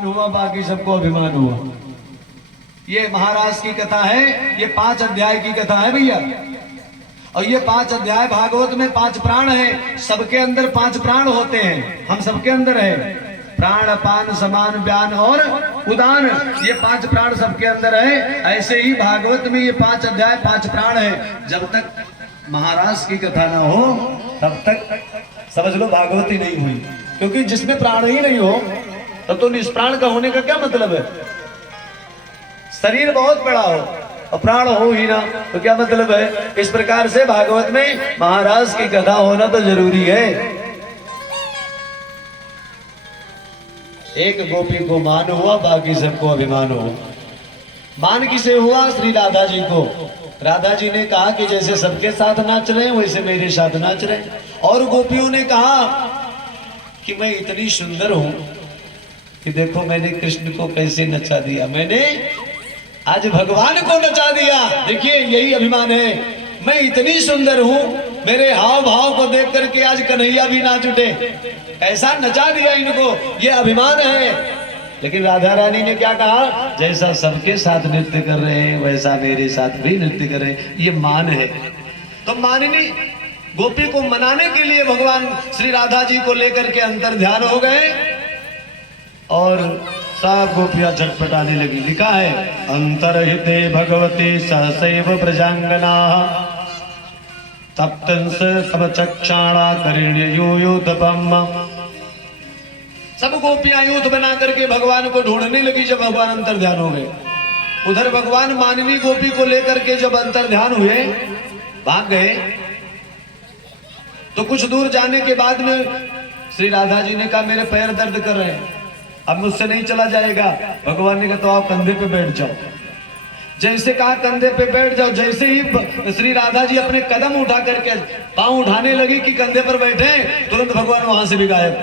मान हुआ, बाकी सबको अभिमान हुआ। ये महाराज की कथा है, ये 5 अध्याय की कथा है भैया। और ये 5 अध्याय भागवत में 5 प्राण है, सबके अंदर 5 प्राण होते हैं, हम सबके अंदर है। प्राण अपान समान व्यान और उदान, ये 5 प्राण सबके अंदर है। ऐसे ही भागवत में ये 5 अध्याय 5 प्राण है। जब तक महाराज की कथा ना हो तब तक समझ लो भागवत ही नहीं हुई, क्योंकि जिसमें प्राण ही नहीं हो तब तो निष्प्राण का होने का क्या मतलब है। शरीर बहुत बड़ा हो और प्राण हो ही ना तो क्या मतलब है। इस प्रकार से भागवत में महाराज की कथा होना तो जरूरी है। एक गोपी को मान हुआ, बाकी सबको अभिमान हुआ। मान किसे हुआ? श्री राधा जी को। राधा जी ने कहा कि जैसे सबके साथ नाच रहे हैं वैसे मेरे साथ नाच रहे हैं। और गोपियों ने कहा कि मैं इतनी सुंदर हूं कि देखो मैंने कृष्ण को कैसे नचा दिया, मैंने आज भगवान को नचा दिया। देखिए यही अभिमान है, मैं इतनी सुंदर हूं, मेरे हाव भाव को देख करके आज कन्हैया भी नाच उठे, ऐसा नचा दिया इनको, ये अभिमान है। लेकिन राधा रानी ने क्या कहा? जैसा सबके साथ नृत्य कर रहे हैं वैसा मेरे साथ भी नृत्य कर रहे हैं, ये मान है। तो मानिनी गोपी को मनाने के लिए भगवान श्री राधा जी को लेकर के अंतर ध्यान हो गए और सब गोपियां झटपटाने लगी। लिखा है अंतरहिते भगवती सहसैव प्रजांगना तप्तंस तब चक्षाणा करिण्यूयुतपम। सब गोपियां यूथ बना करके भगवान को ढूंढने लगी। जब भगवान अंतर ध्यान हो गए, उधर भगवान माननी गोपी को लेकर के जब अंतर ध्यान हुए भाग गए, तो कुछ दूर जाने के बाद में श्री राधा जी ने कहा मेरे पैर दर्द कर रहे हैं, अब मुझसे नहीं चला जाएगा। भगवान ने कहा तो आप कंधे पे बैठ जाओ। जैसे कहा कंधे पे बैठ जाओ, जैसे ही श्री राधा जी अपने कदम उठा करके पांव उठाने लगी कि कंधे पर बैठे, तुरंत भगवान वहां से भी गायब।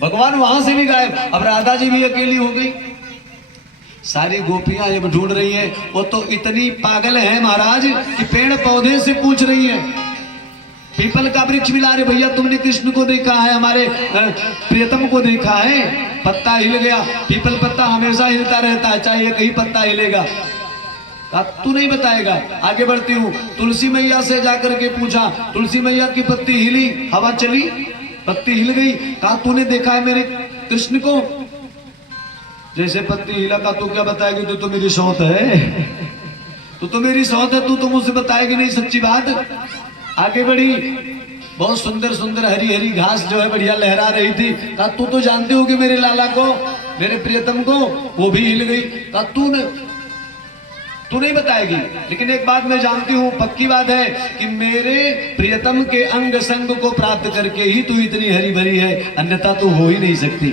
भगवान वहां से भी गायब। अब राधा जी भी अकेली हो गई। सारी गोपियां जब ढूंढ रही हैं, वो तो इतनी पागल है महाराज कि पेड़ पौधे से पूछ रही है। पीपल का वृक्ष मिला रहे, भैया तुमने कृष्ण को देखा है, हमारे प्रियतम को देखा है? पत्ता हिल गया। पीपल पत्ता हमेशा हिलता रहता है, चाहे कहीं पत्ता हिलेगा। तू नहीं बताएगा। आगे बढ़ती हूँ, तुलसी मैया से जाकर के पूछा, तुलसी मैया की पत्ती हिली, हवा चली, पत्ती हिल गई। कहा तूने देखा है मेरे कृष्ण को? जैसे पत्ती हिला, का तू क्या बताएगी? तू तो मेरी सौत है, तू तो मेरी सौत है, तू तो मुझसे बताएगी नहीं सच्ची बात। आगे बढ़ी, बहुत सुंदर सुंदर हरी हरी घास जो है बढ़िया लहरा रही थी। कहा तू तो जानती होगी मेरे लाला को, मेरे प्रियतम को, वो भी हिल गई। कहा तू नहीं बताएगी, लेकिन एक बात मैं जानती हूँ, पक्की बात है कि मेरे प्रियतम के अंग संग को प्राप्त करके ही तू इतनी हरी भरी है, अन्यथा तू हो ही नहीं सकती।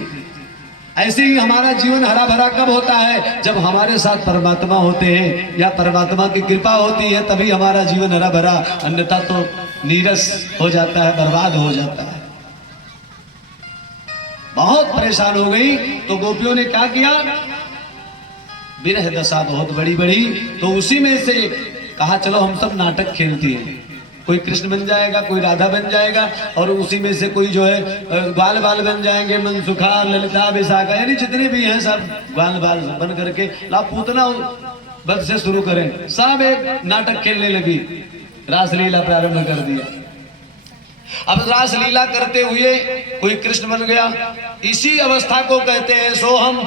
ऐसे ही हमारा जीवन हरा भरा कब होता है? जब हमारे साथ परमात्मा होते हैं या परमात्मा की कृपा होती है, तभी हमारा जीवन हरा भरा, अन्यथा तो नीरस हो जाता है, बर्बाद हो जाता है। बहुत परेशान हो गई तो गोपियों ने क्या किया? विरह दशा बहुत बड़ी बड़ी, तो उसी में से कहा चलो हम सब नाटक खेलती हैं, कोई कृष्ण बन जाएगा, कोई राधा बन जाएगा, और उसी में से कोई जो है ग्वाल बाल बन जाएंगे, मनसुखा, ललिता, विशाखा, यानी जितने भी हैं सब ग्वाल बाल बन करके ला पूतना बद से शुरू करें। सब एक नाटक खेलने लगी, रासलीला प्रारंभ कर दिया। अब रासलीला करते हुए कोई कृष्ण बन गया, इसी अवस्था को कहते हैं सोहम।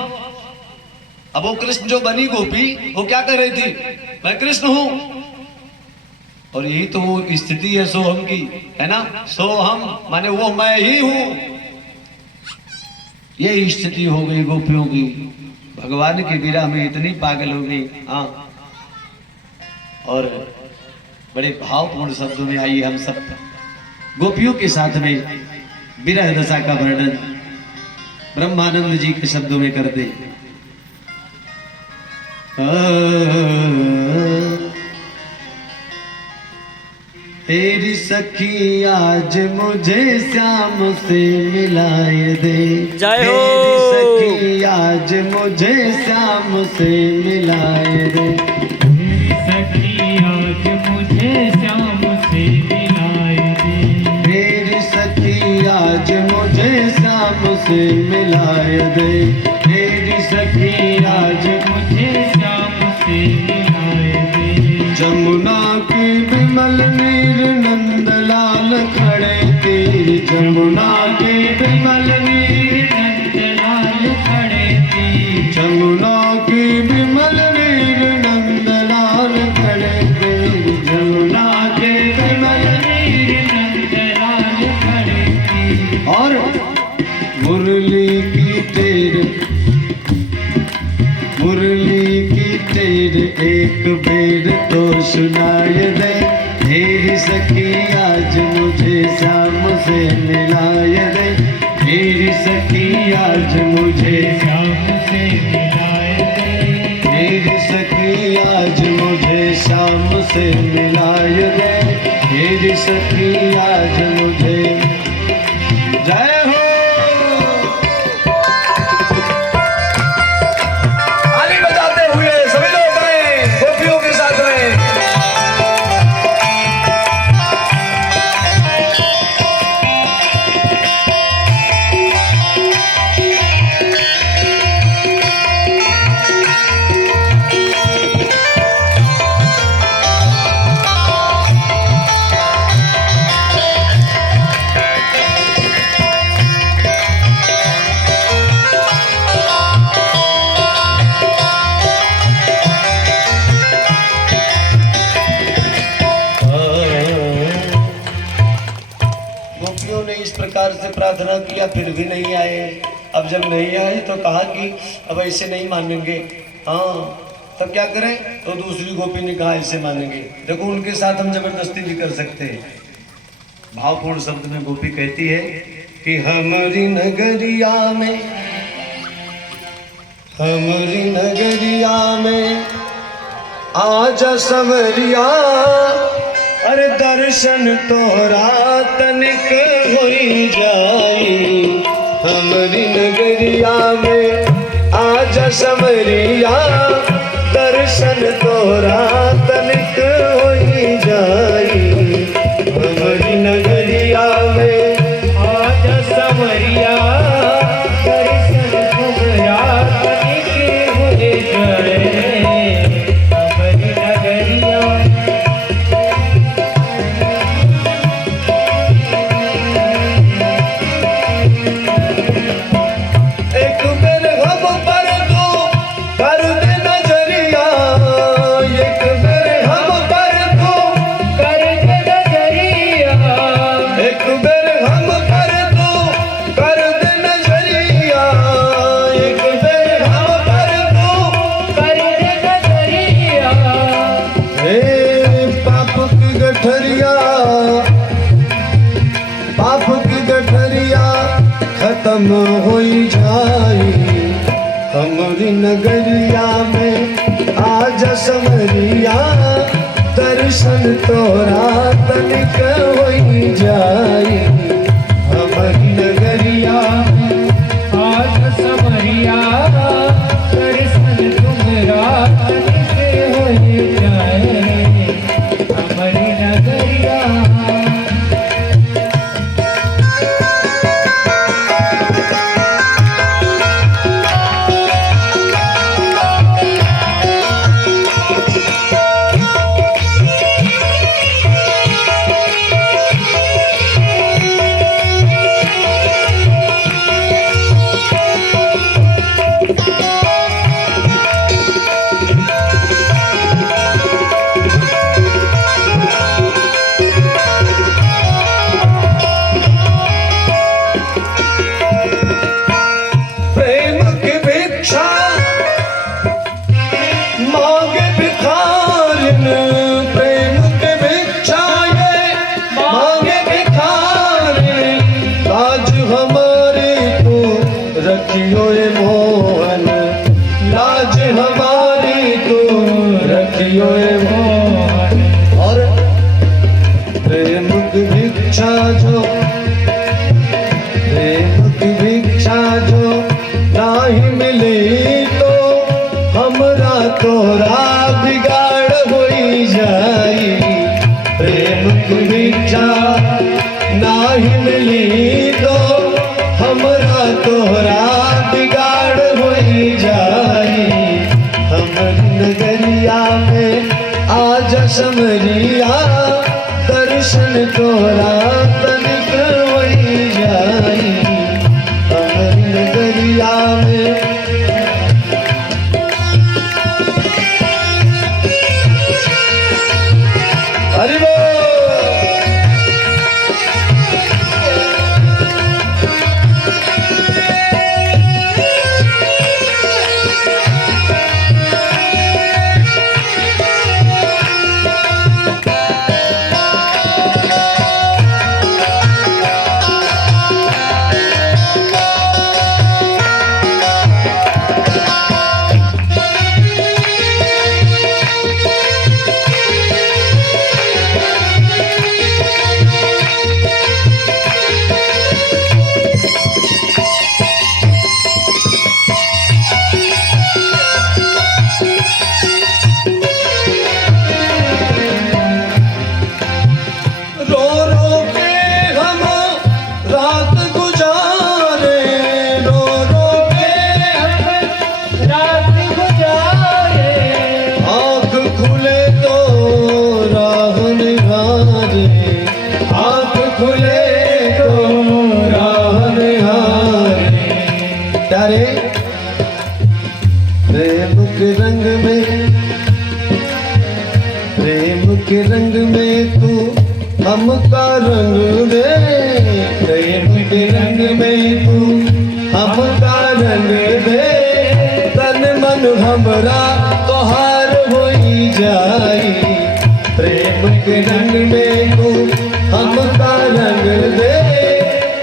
अब वो कृष्ण जो बनी गोपी, वो क्या कर रही थी? मैं कृष्ण हूं। और यही तो वो स्थिति है सोहम की, है ना? सोहम माने वो मैं ही हूं। ये स्थिति हो गई गोपियों की, भगवान की विरह में इतनी पागल हो गई। हाँ, और बड़े भावपूर्ण शब्दों में आई हम सब गोपियों के साथ में विरह दशा का वर्णन ब्रह्मानंद जी के शब्दों में कर दे। तेरी सखी आज मुझे श्याम से मिलाए दे, जय हो। तेरी सखी आज मुझे श्याम से मिलाए दे, तेरी सखी आज मुझे श्याम से मिलाए दे, तेरी सखी आज मुझे श्याम से मिलाए दे, तेरी सखी आज मुझे श्याम से मिलाए दे। जमुना की विमल नीर नंदलाल खड़े तीर, जमुना की विमल नीर नंदलाल खड़े तीर, जमुना की विमल नीर नंदलाल खड़े तीर, जमुना के विमल नीर नंदलाल खड़े तीर। और मुरली की टेर, मुरली की टेर एक बेर तो सुनाए दे, तेरी सखी आज मुझे श्याम से मिलाए दे, तेरी सखी आज मुझे श्याम से मिलाए दे। तेरी सखी आज मुझे श्याम से मिलाए दे, तेरी सखी आज मुझे। जय हो। ताली बजाते हुए सभी लोग गाएं गोपियों के साथ में। गोपियों ने इस प्रकार से प्रार्थना किया, फिर भी नहीं आए। अब जब नहीं आए तो कहा कि अब ऐसे नहीं मानेंगे। हाँ, तब क्या करें? तो दूसरी गोपी ने कहा ऐसे मानेंगे। देखो, उनके साथ हम जबरदस्ती भी कर सकते हैं। भावपूर्ण शब्द में गोपी कहती है कि हमारी नगरिया में, हमारी नगरिया में आजा संवरिया, अरे दर्शन तोरा तनिक होई जाई। हमारी नगरिया में आजा संवरिया, दर्शन तोरा तनिक होई जाई। हमारी नगरिया में आजा संवरिया, दर्शन तुम्हारा तनिक होए जाए। हमारी नगरिया एक बेर हम पर तू कर दे नजरिया, एक बेर हम पर तू कर दे नजरिया, एक बेर हम पर तू कर दे नजरिया, एक बेर हम पर तू कर दे नजरिया। हे पाप की गठरिया, पाप की गठरिया खत्म होई जाई। हमारी नगरिया में आज समरिया, दर्शन तोरा तनिक होई जाई। हमारी नगरिया में आज संवरिया, दर्शन तुम्हारा तनिक होए जाए। हमारी नगरिया प्रेम की भिक्षा मांगे भिखारिन, प्रेम की भिक्षा ये मांगे भिखारिन। लाज हमारी तू रखियो ए मोहन, लाज हमारी तू रखियो ए मोहन। और प्रेम की भिक्षा जो, प्रेम की भिक्षा जो नहीं मिली तो हमरा तोरा बिगाड़ होई जाई। प्रेम की भिक्षा नहीं मिली तो हमरा तो प्यारे प्रेम के रंग में तू हमका रंग दे, प्रेम के रंग में तू हमका रंग दे, तन मन हमरा तोहार होई जाई, प्रेम के रंग में तू हमका रंग दे,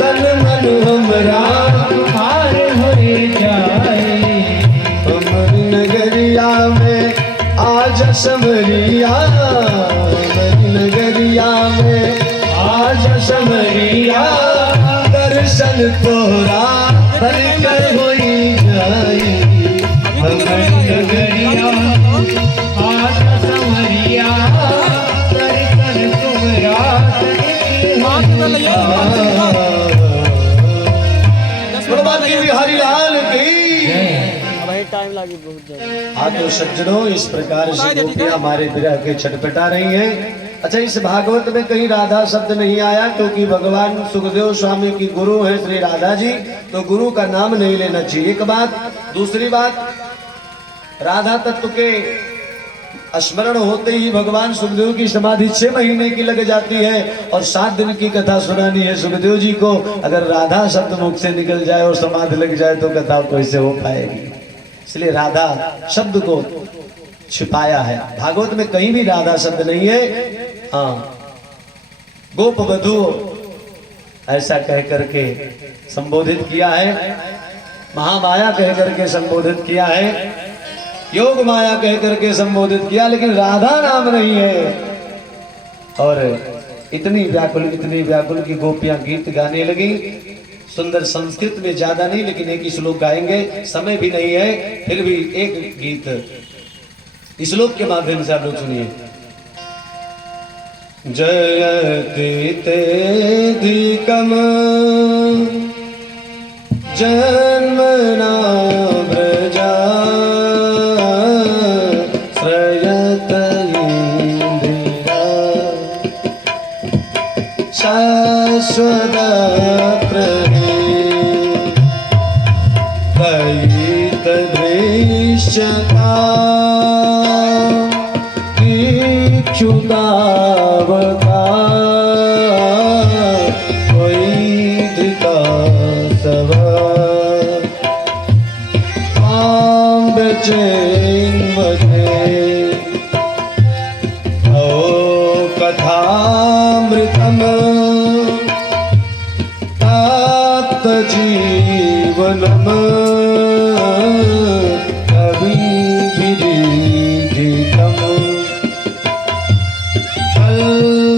तन मन हमरा हार हो जाए। हमारी नगरिया में आज समरिया, हमारी नगरिया में आज समरिया, दर्शन तोरा कर होई जाई, हमारी नगरिया आज समरिया दर्शन तुमरा बिहारी लाल की टाइम लगी बहुत ज्यादा। हाँ तो सज्जनों, इस प्रकार से गोपियां हमारे विरह के छटपटा रही हैं। अच्छा, इस भागवत में कहीं राधा शब्द नहीं आया, क्योंकि भगवान सुखदेव स्वामी की गुरु है श्री राधा जी, तो गुरु का नाम नहीं लेना चाहिए, एक बात। दूसरी बात, राधा तत्व के स्मरण होते ही भगवान सुखदेव की समाधि 6 महीने की लग जाती है, और 7 दिन की कथा सुनानी है सुखदेव जी को। अगर राधा शब्द मुख से निकल जाए और समाधि लग जाए तो कथा कैसे हो पाएगी, इसलिए राधा शब्द को छिपाया है। भागवत में कहीं भी राधा शब्द नहीं है। हाँ, गोप वधु ऐसा कह करके संबोधित किया है, महामाया कह करके संबोधित किया है, योग माया कह करके संबोधित किया, लेकिन राधा नाम नहीं है। और इतनी व्याकुल की गोपियां गीत गाने लगी। सुंदर संस्कृत में, ज्यादा नहीं लेकिन एक श्लोक गाएंगे, समय भी नहीं है, फिर भी एक गीत श्लोक के माध्यम से आप लोग सुनिए। जयति तेधिकम जन्मना व्रजा श्रयत इंदिरा शाश्वता दृश्यता इक्षुदावता वैदिका सवा चैन्मते ओ कथामृतम् आत्मजीवनम् कविभिरीडितम् कल्मषापहम्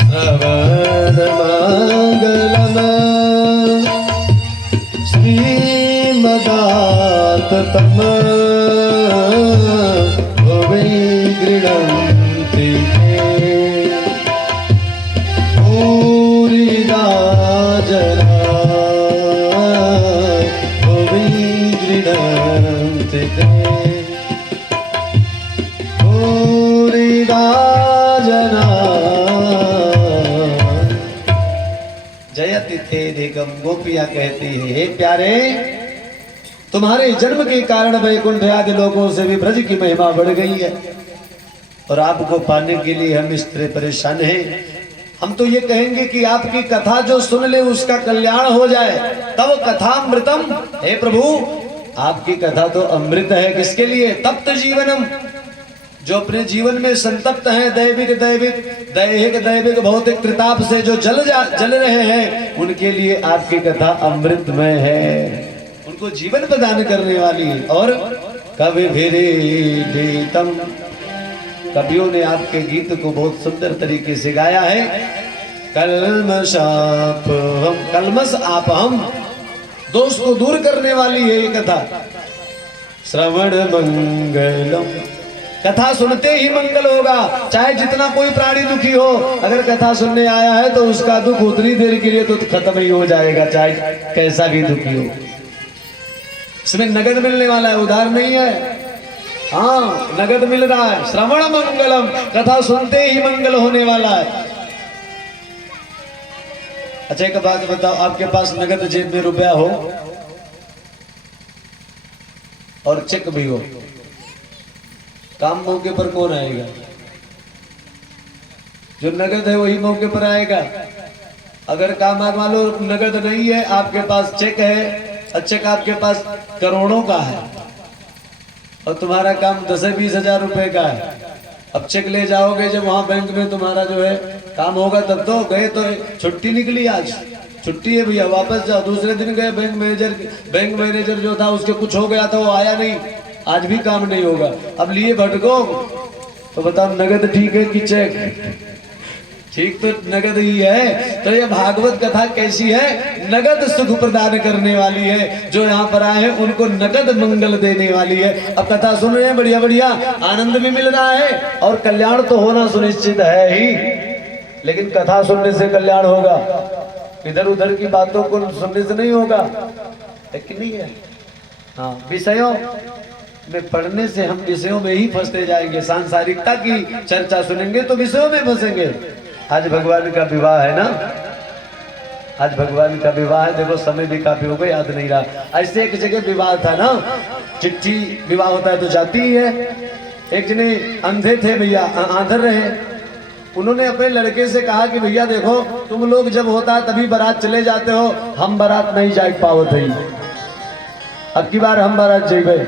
श्रवणमङ्गलम् श्रीमदाततम भुवि गृह्णन्ति भूरिदा जना भुवि गृह्णन्ति भूरिदा जना। जयति थे निगम, गोपियां कहती है, हे प्यारे, तुम्हारे जन्म के कारण वैकुंठ आदि लोगों से भी ब्रज की महिमा बढ़ गई है, और आपको पाने के लिए हम इस तरह परेशान हैं। हम तो ये कहेंगे कि आपकी कथा जो सुन ले उसका कल्याण हो जाए, तब कथामृतम। हे प्रभु, आपकी कथा तो अमृत है, किसके लिए? तप्त जीवनम, जो अपने जीवन में संतप्त हैं, दैहिक भौतिक त्रिताप से जो जल रहे हैं, उनके लिए आपकी कथा अमृतमय है, उनको जीवन प्रदान करने वाली। और कवि भिरीडितम, कवियों ने आपके गीत को बहुत सुंदर तरीके से गाया है। कल्मषापहम, कल्मष आपहम, दोष को दूर करने वाली है ये कथा। श्रवण मंगलम, कथा सुनते ही मंगल होगा, चाहे जितना कोई प्राणी दुखी हो, अगर कथा सुनने आया है तो उसका दुख उतनी देर के लिए तो खत्म ही हो जाएगा, चाहे कैसा भी दुखी हो। इसमें नगद मिलने वाला है, उधार नहीं है। हाँ, नगद मिल रहा है। श्रवण मंगलम, कथा सुनते ही मंगल होने वाला है। अच्छा एक बात बताओ, आपके पास नगद जेब में रुपया हो और चेक भी हो, काम मौके पर कौन आएगा? जो नगद है वही मौके पर आएगा। अगर काम मान लो नगद नहीं है, आपके पास चेक है, चेक आपके पास करोड़ों का है और तुम्हारा काम 10-20 हजार रुपए का है। अब चेक ले जाओगे जब वहां बैंक में तुम्हारा जो है काम होगा, तब तो गए, तो छुट्टी निकली, आज छुट्टी है भैया, वापस जाओ। दूसरे दिन गए, बैंक मैनेजर जो था उसके कुछ हो गया था, वो आया नहीं, आज भी काम नहीं होगा। अब लिए भटको, तो बताओ नगद ठीक है कि चेक? ठीक तो नगद ही है। तो ये भागवत कथा कैसी है? नगद सुख प्रदान करने वाली है। जो यहाँ पर आए हैं उनको नगद मंगल देने वाली है। अब कथा सुन रहे हैं, बढ़िया बढ़िया आनंद भी मिल रहा है और कल्याण तो होना सुनिश्चित है ही, लेकिन कथा सुनने से कल्याण होगा, इधर उधर की बातों को सुनने से नहीं होगा, है कि नहीं है? हाँ, विषयों में पढ़ने से हम विषयों में ही फंसते जाएंगे। सांसारिकता की चर्चा सुनेंगे तो विषयों में फंसेंगे। आज भगवान का विवाह है ना, आज भगवान का विवाह है। देखो समय भी काफी हो गया, याद नहीं रहा। ऐसे एक जगह विवाह था ना, चिट्ठी विवाह होता है तो जाती ही है। एक जने अंधे थे भैया, आंधर रहे, उन्होंने अपने लड़के से कहा कि भैया देखो, तुम लोग जब होता है तभी बारात चले जाते हो, हम बारात नहीं जा पावत है, अब की बार हम बारात जाइबे।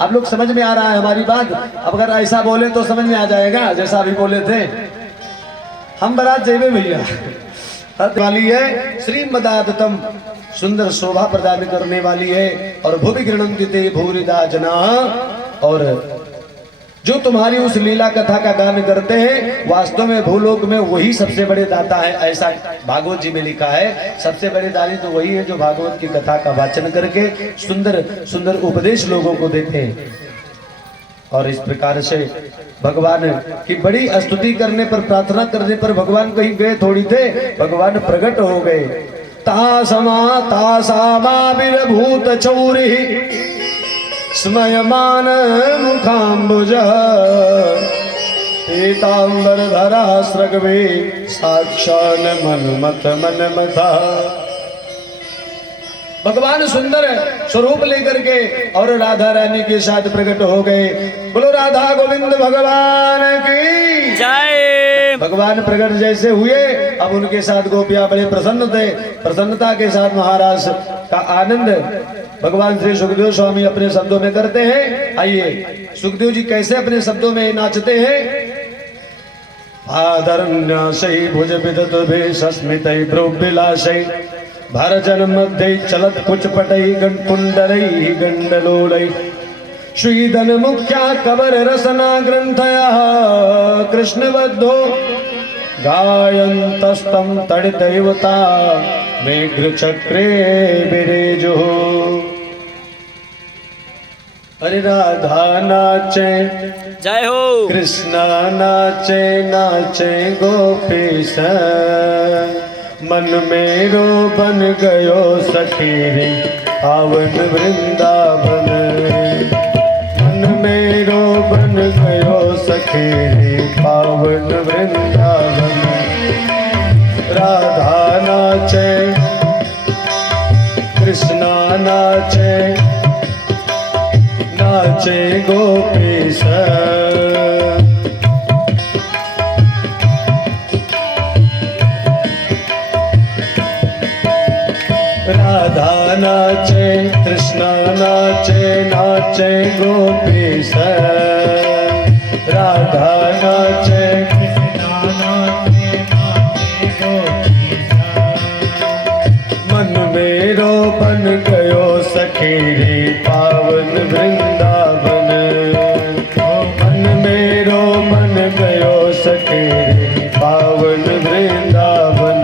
आप लोग समझ में आ रहा है हमारी बात? अब अगर ऐसा बोले तो समझ में आ जाएगा, जैसा अभी बोले थे, हम बारात जाइबे भैया। वाली है श्रीमदादतम, सुंदर शोभा प्रदान करने वाली है। और भुवि गृणन्ति ते भूरिदा जना, और जो तुम्हारी उस लीला कथा का गान करते हैं, वास्तव में भूलोक में वही सबसे बड़े दाता है। ऐसा भागवत जी में लिखा है, सबसे बड़े दानी तो वही है जो भागवत की कथा का वाचन करके सुंदर सुंदर उपदेश लोगों को देते हैं। और इस प्रकार से भगवान की बड़ी स्तुति करने पर, प्रार्थना करने पर भगवान कहीं गए थोड़ी थे, भगवान प्रकट हो गए। तासामाविर्भूत चौरि स्मयमान मुखाम्बुज पीतांबरधरा स्रग्वे साक्षान मन्मथ मनमथा। भगवान सुंदर स्वरूप लेकर के और राधा रानी के साथ प्रकट हो गए। बोलो राधा गोविंद भगवान की जय। भगवान प्रकट जैसे हुए, अब उनके साथ गोपियां बड़े प्रसन्न थे। प्रसन्नता के साथ महाराज का आनंद भगवान श्री सुखदेव स्वामी अपने शब्दों में करते हैं। आइए सुखदेव जी कैसे अपने शब्दों में नाचते हैं। आदरन्यासै भुज विदत भेषस्मितै भ्रुविलासै भरजन मध्य चलत कुचपटै कुंडलै गंडलोलै श्रीधन मुख्या कबर रसना ग्रंथया कृष्णबद्धो गायन्तस्तं तडितैवता मेघ्रचक्रे विरेजो। अरे राधा नाचे जय हो, कृष्णा नाचे नाचे गोपीश, मन मेरो बन गयो सखी रे पावन वृंदावन। मन मेरो बन गयो सखी रे पावन वृंदावन। राधा नाचे कृष्णा नाचे नाचे गोपीश, राधा नाचे कृष्णा नाचे नाचे गोपीश। राधा नाचे कृष्णा नाचे नाचे गोपीश। मन मेरो बन गयो सखी रे पावन वृंदावन। मन मेरो बन गयो सखी रे पावन वृंदावन।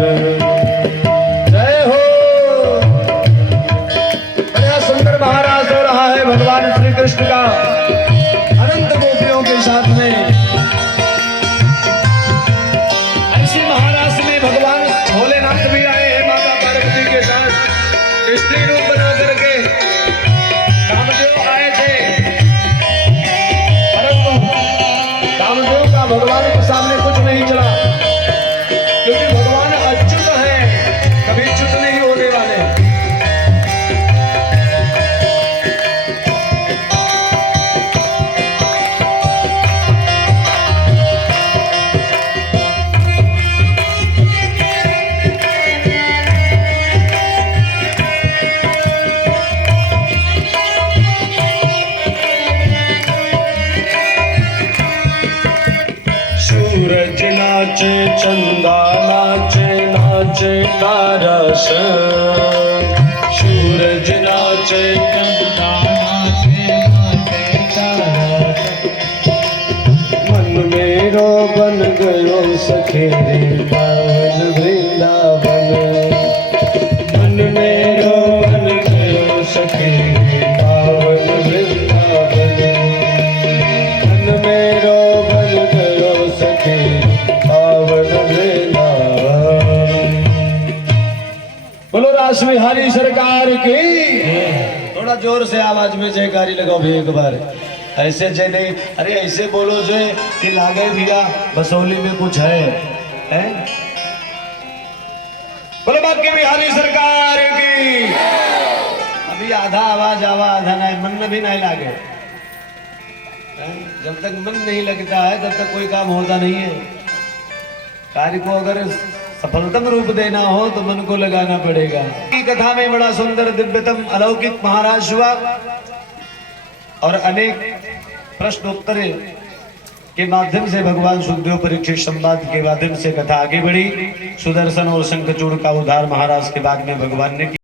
भगवान श्री कृष्ण का अनंत गोपियों के साथ में ऐसी महाराष्ट्र में भगवान भोलेनाथ भी आए हैं माता पार्वती के साथ स्त्री रूप बना नाचे तारा संग, सूरज नाचे चंदा नाचे नाचे तारा मन मेरो बन गयो सखे रे पावन वृंदावन। मन मेरो बन गयो सखे रे पावन वृंदावन। मन मेरो बन गयो सखे पावन वृंदावन। बोलो रास बिहारी सरकार की। थोड़ा जोर से आवाज में जयकारी लगाओ भी एक बार। ऐसे जय नहीं, अरे ऐसे बोलो जो कि लागे भैया बसौली में कुछ है? बोलो बाकी बिहारी सरकार की। अभी आधा आवाज आवा आधा नहीं, मन में भी नहीं लागे हैं? जब तक मन नहीं लगता है तब तक कोई काम होता नहीं है। कार्य को अगर सफलतम रूप देना हो तो मन को लगाना पड़ेगा। की कथा में बड़ा सुंदर दिव्यतम अलौकिक महाराज हुआ और अनेक प्रश्नोत्तर के माध्यम से भगवान सुखदेव परीक्षित संवाद के माध्यम से कथा आगे बढ़ी। सुदर्शन और शंखचूड़ का उद्धार महाराज के बाद में भगवान ने